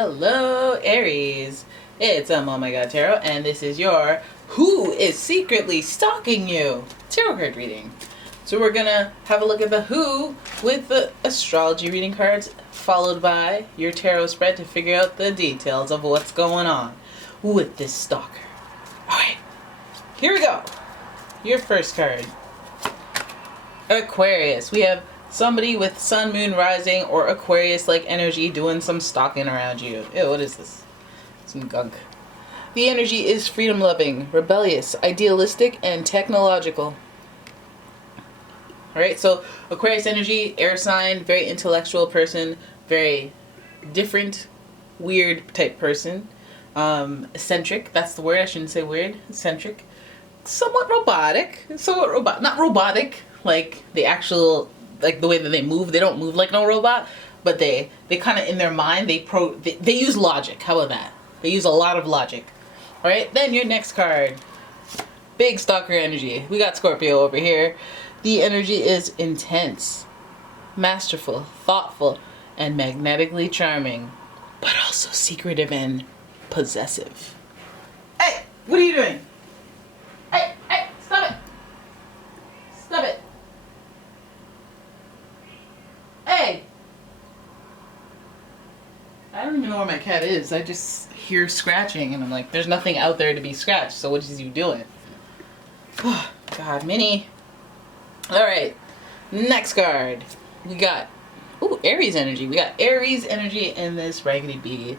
Hello, Aries. It's umomgtarot, and this is your Who is Secretly Stalking You? Tarot card reading. So we're gonna have a look at the Who with the astrology reading cards, followed by your tarot spread to figure out the details of what's going on with this stalker. Alright, here we go. Your first card. Aquarius. We have somebody with sun, moon, rising, or Aquarius-like energy doing some stalking around you. Ew, what is this? Some gunk. The energy is freedom-loving, rebellious, idealistic, and technological. Alright, so Aquarius energy, air sign, very intellectual person, very different, weird type person. Eccentric, that's the word, I shouldn't say weird. Eccentric. Somewhat robotic. Not robotic, like the actual, like the way that they move. They don't move like no robot, but they kind of in their mind, they use logic. How about that? They use a lot of logic. All right, then your next card. Big stalker energy. We got Scorpio over here. The energy is intense, masterful, thoughtful, and magnetically charming, but also secretive and possessive. Hey, what are you doing? Hey, stop it. Stop it. Hey. I don't even know where my cat is. I just hear scratching and I'm like, there's nothing out there to be scratched. So what is you doing? Oh, God, Minnie. All right. Next card. We got, Aries energy. We got Aries energy in this raggedy bee.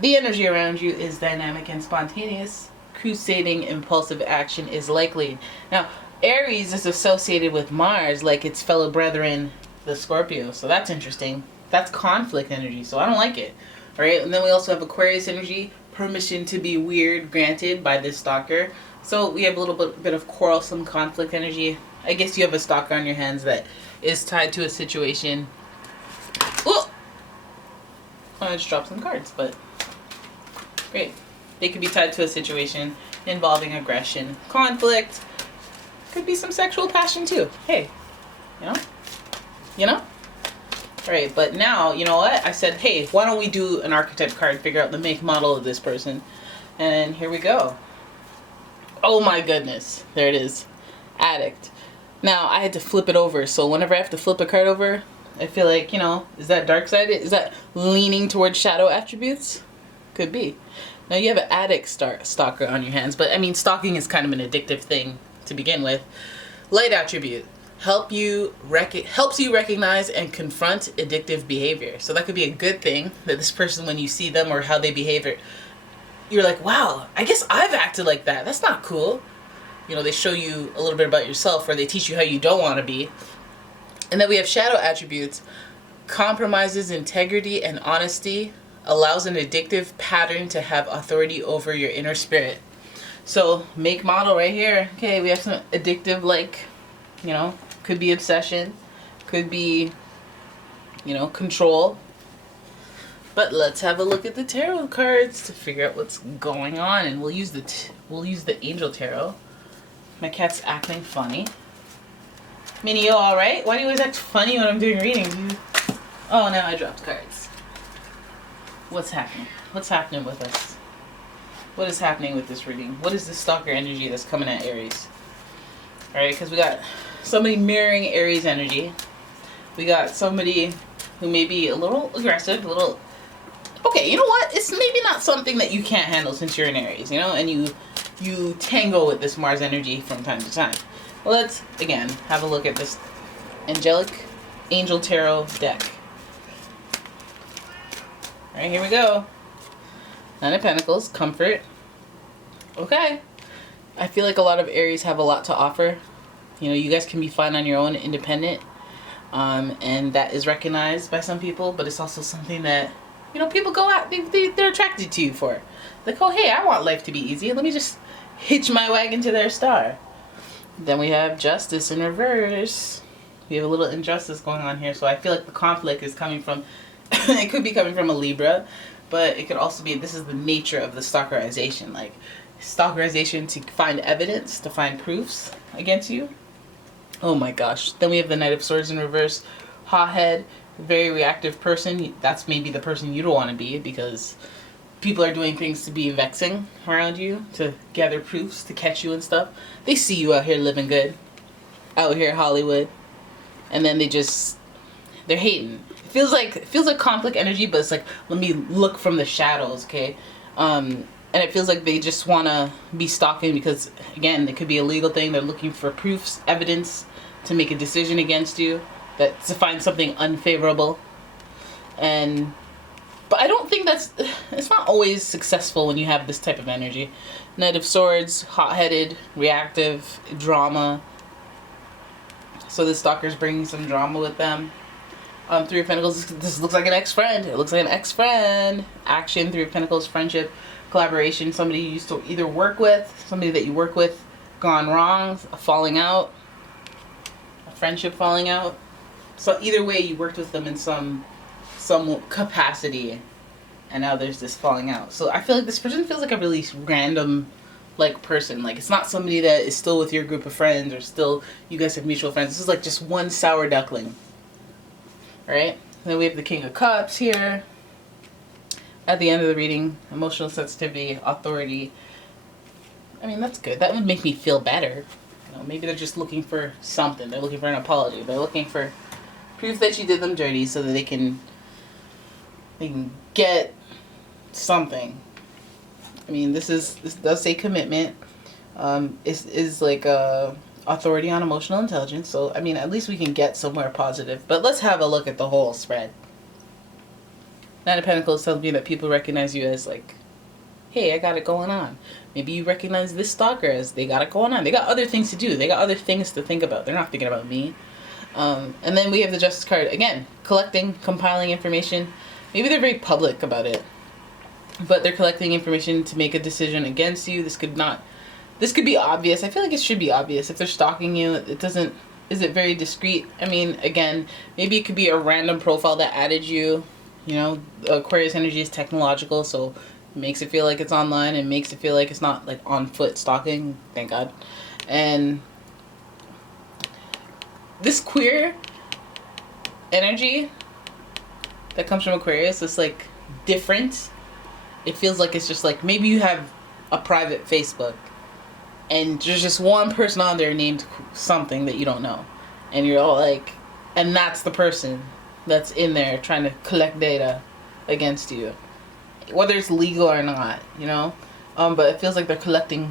The energy around you is dynamic and spontaneous. Crusading, impulsive action is likely. Now, Aries is associated with Mars, like its fellow brethren, the Scorpio. So that's interesting. That's conflict energy, so I don't like it. All right, and then we also have Aquarius energy, permission to be weird granted by this stalker. So we have a little bit of quarrelsome conflict energy. I guess you have a stalker on your hands that is tied to a situation. Oh, I just dropped some cards, but great. They could be tied to a situation involving aggression, conflict. Could be some sexual passion too. Hey, you know? Right, but now, you know what? I said, hey, why don't we do an archetype card, figure out the make model of this person. And here we go. Oh my goodness. There it is. Addict. Now, I had to flip it over, so whenever I have to flip a card over, I feel like, is that dark side? Is that leaning towards shadow attributes? Could be. Now you have an addict stalker on your hands, but I mean, stalking is kind of an addictive thing to begin with. Light attribute. Helps you recognize and confront addictive behavior. So that could be a good thing, that this person, when you see them or how they behave, you're like, wow, I guess I've acted like that. That's not cool. They show you a little bit about yourself, or they teach you how you don't want to be. And then we have shadow attributes. Compromises integrity and honesty. Allows an addictive pattern to have authority over your inner spirit. So, make model right here. Okay, we have some addictive, like, could be obsession, could be, control. But let's have a look at the tarot cards to figure out what's going on, and we'll use the angel tarot. My cat's acting funny. Minnie, you all right? Why do you always act funny when I'm doing readings? Oh, now I dropped cards. What's happening? What's happening with us? What is happening with this reading? What is this stalker energy that's coming at Aries? Alright, because we got somebody mirroring Aries energy. We got somebody who may be a little aggressive, okay, you know what? It's maybe not something that you can't handle since you're an Aries, and you tango with this Mars energy from time to time. Well, let's, again, have a look at this angel tarot deck. Alright, here we go. Nine of Pentacles, comfort. Okay. I feel like a lot of Aries have a lot to offer. You guys can be fine on your own, independent. And that is recognized by some people, but it's also something that, people go out, they're attracted to you for. Like, oh, hey, I want life to be easy. Let me just hitch my wagon to their star. Then we have Justice in reverse. We have a little injustice going on here, so I feel like the conflict is coming from, it could be coming from a Libra, but it could also be, this is the nature of the stalkerization, like stalkerization to find evidence, to find proofs against you. Oh my gosh. Then we have the Knight of Swords in reverse, hothead, very reactive person. That's maybe the person you don't want to be, because people are doing things to be vexing around you, to gather proofs, to catch you and stuff. They see you out here living good, out here in Hollywood, and then they're hating. It feels like conflict energy, but it's like, let me look from the shadows, okay? And it feels like they just want to be stalking because, again, it could be a legal thing. They're looking for proofs, evidence to make a decision against you, to find something unfavorable. But I don't think it's not always successful when you have this type of energy. Knight of Swords, hot-headed, reactive, drama. So the stalker's bringing some drama with them. Three of Pentacles, this looks like an ex-friend. It looks like an ex-friend. Action, Three of Pentacles, friendship, collaboration. Somebody you used to either work with, somebody that you work with gone wrong, a falling out, a friendship falling out. So either way, you worked with them in some capacity, and now there's this falling out. So I feel like this person feels like a really random person. Like, it's not somebody that is still with your group of friends, or still you guys have mutual friends. This is like just one sour duckling. Right? Then we have the King of Cups here. At the end of the reading, emotional sensitivity, authority. I mean, that's good. That would make me feel better. Maybe they're just looking for something. They're looking for an apology. They're looking for proof that you did them dirty so that they can get something. I mean, this does say commitment. Is like authority on emotional intelligence. So, I mean, at least we can get somewhere positive. But let's have a look at the whole spread. Nine of Pentacles tells me that people recognize you as like, hey, I got it going on. Maybe you recognize this stalker as they got it going on. They got other things to do. They got other things to think about. They're not thinking about me. And then we have the Justice card. Again, collecting, compiling information. Maybe they're very public about it, but they're collecting information to make a decision against you. This could be obvious. I feel like it should be obvious. If they're stalking you, is it very discreet? I mean, again, maybe it could be a random profile that added you. Aquarius energy is technological, so it makes it feel like it's online and makes it feel like it's not like on foot stalking. Thank God. And this queer energy that comes from Aquarius is like different. It feels like it's just like, maybe you have a private Facebook and there's just one person on there named something that you don't know, and you're all like, and that's the person that's in there trying to collect data against you, whether it's legal or not, but it feels like they're collecting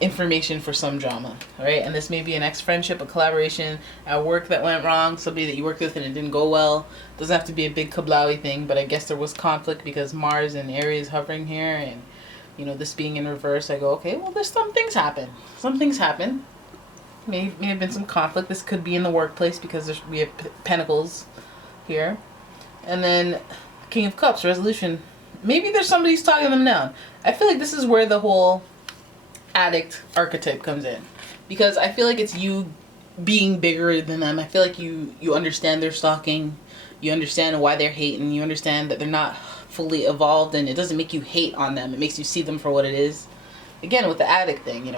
information for some drama, right? And this may be an ex-friendship, a collaboration at work that went wrong, somebody that you worked with and it didn't go well. Doesn't have to be a big kablawi thing, but I guess there was conflict because Mars and Aries hovering here, and this being in reverse, I go, okay, well, there's some things happen. May have been some conflict. This could be in the workplace because we have Pentacles here. And then King of Cups, resolution. Maybe there's somebody who's talking them down. I feel like this is where the whole addict archetype comes in, because I feel like it's you being bigger than them. I feel like you understand their stalking, you understand why they're hating, you understand that they're not fully evolved, and it doesn't make you hate on them. It makes you see them for what it is. Again, with the addict thing,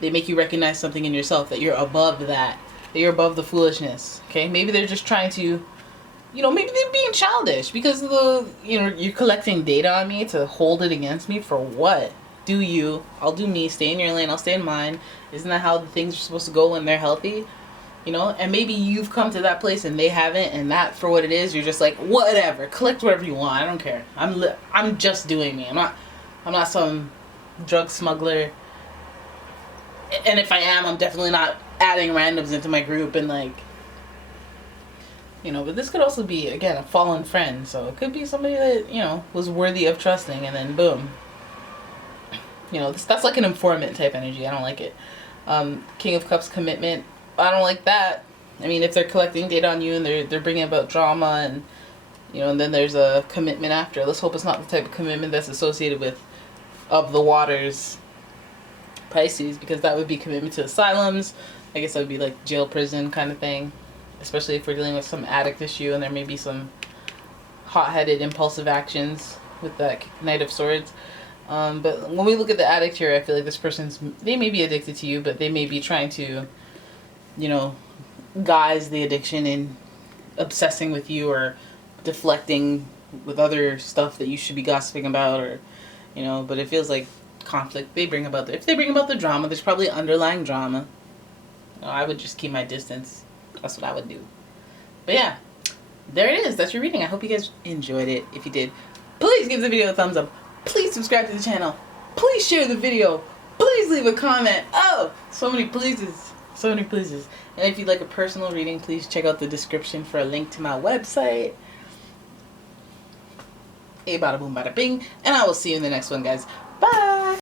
they make you recognize something in yourself, that you're above that you're above the foolishness. Okay, maybe they're just trying to, maybe they're being childish because of the, you're collecting data on me to hold it against me for what? Do you? I'll do me. Stay in your lane. I'll stay in mine. Isn't that how the things are supposed to go when they're healthy? And maybe you've come to that place and they haven't, and that for what it is, you're just like, whatever, collect whatever you want. I don't care. I'm just doing me. I'm not some drug smuggler. And if I am, I'm definitely not adding randoms into my group and but this could also be, again, a fallen friend. So it could be somebody that, was worthy of trusting, and then boom. That's like an informant type energy. I don't like it. King of Cups, commitment. I don't like that. I mean, if they're collecting data on you and they're bringing about drama and, and then there's a commitment after. Let's hope it's not the type of commitment that's associated with of the waters Pisces, because that would be commitment to asylums. I guess that would be like jail, prison kind of thing, especially if we're dealing with some addict issue and there may be some hot-headed impulsive actions with that Knight of Swords. But when we look at the addict here, I feel like this they may be addicted to you, but they may be trying to, guise the addiction in obsessing with you or deflecting with other stuff that you should be gossiping about, or, you know, but it feels like conflict. If they bring about the drama, there's probably underlying drama. You know, I would just keep my distance. That's what I would do. But yeah, there it is. That's your reading. I hope you guys enjoyed it. If you did, please give the video a thumbs up. Please subscribe to the channel. Please share the video. Please leave a comment. Oh, so many pleases. So many pleases. And if you'd like a personal reading, please check out the description for a link to my website. Bada boom, bada bing. And I will see you in the next one, guys. Bye.